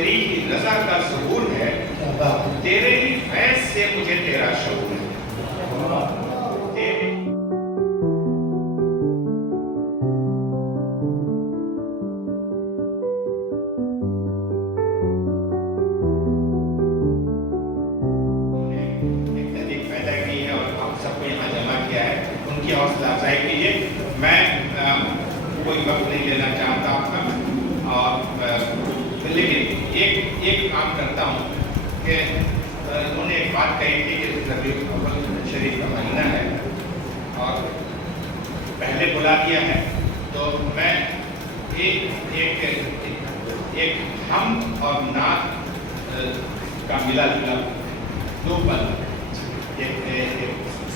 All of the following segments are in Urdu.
تیری ہی رضا کا ظہور ہے، تیرے ہی فیض سے مجھے تیرا شعور ہے۔ حوصلہ افزائی کیجیے۔ میں کوئی وقت نہیں لینا چاہتا آپ کا، اور لیکن ایک کام کرتا ہوں کہ انہوں نے ایک بات کہی تھی کہ ربیع الاول شریف کا مہینہ ہے اور پہلے بلا دیا ہے، تو میں ایک حمد اور نعت کا ملا جلا دو پل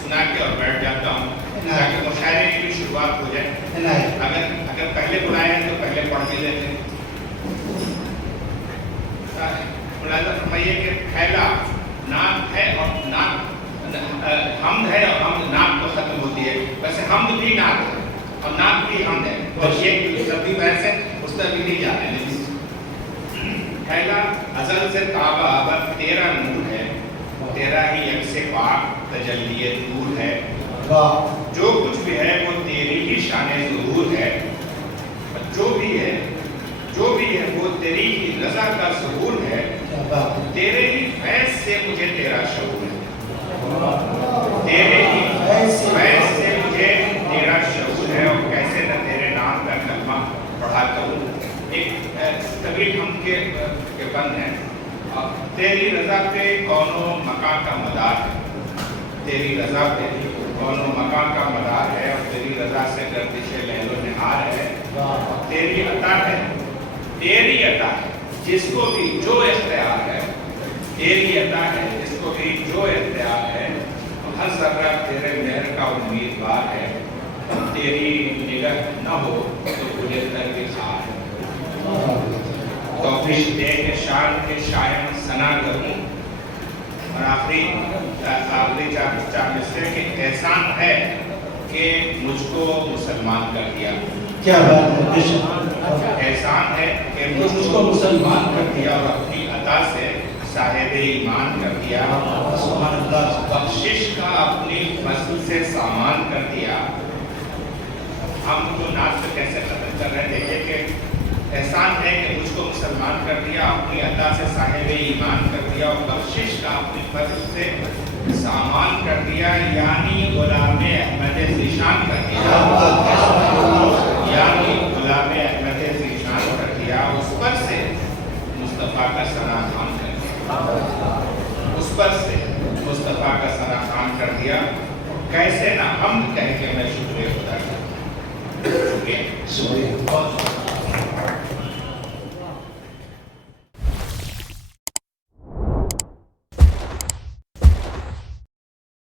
سنا کے اور بیٹھ جاتا ہوں تاکہ مشاعرے کی بھی شروعات ہو جائے۔ اگر پہلے بلائے ہیں تو پہلے پڑھ بھی لیتے ہیں۔ ملاحظہ فرمائیے کہ پہلا نعت ہے اور حمد ہے، اور حمد نعت تو ختم ہوتی ہے۔ ویسے حمد بھی نعت ہے اور نعت بھی حمد ہے، اور یہ سبھی بحث ہے، اس طرح بھی نہیں جاتے ہیں۔ پہلا ازل سے تابہ ابد تیرا نور ہے، تیرا ہی عکس پاک تجلی نور ہے، جو کچھ بھی ہے وہ تیری ہی شان ظہور ہے، جو بھی ہے وہ تیری ہی رضا کا ظہور ہے، تیرے ہی فیض سے مجھے تیرا شعور ہے، تیرے ہی فیض سے مجھے تیرا شعور ہے، اور کیسے نہ تیرے نام کا کلمہ پڑھا کروں۔ ایک طویل ہم کے بند ہیں، تیری رضا پہ کون و مکان کا مدار ہے، تیری رضا پہ کون و مکان کا مدار ہے، اور تیری رضا سے گردش لیل و نہار ہے، اور تیری عطا ہے جس کو بھی جو اختیار ہے، تیری عطا ہے جس کو بھی جو اختیار ہے، ہر ذرہ تیرے مہر کا امیدوار ہے، تیری نگاہ نہ ہو تو مجھے درگزار ہے۔ توفیق دے کہ شان کے شاعر ثنا کروں، اور آخری چار مصرے کے احسان ہے کہ مجھ کو مسلمان کر دیا۔ کیا بات ہے، احسان ہے کہ مجھ کو مسلمان کر دیا، اور اپنی عطا سے صاحب ایمان کر دیا، بخشش کا اپنی فضل سے سامان کر دیا۔ ہم جو نعت سے کیسے ختم کر رہے تھے کہ احسان ہے کہ مجھ کو مسلمان کر دیا، اپنی عطا سے صاحب ایمان کر دیا، اور بخشش کا اپنی فضل سے سامان کر دیا، یعنی غلام احمد ذیشان کر دیا، یعنی غلام احمد ذیشان کر دیا، اس پر سے مصطفیٰ کا ثنا خوان کر دیا، اس پر سے مصطفیٰ کا ثنا خوان کر دیا۔ کیسے نہ حمد کہہ کے میں شکریہ خدا کا شکریہ۔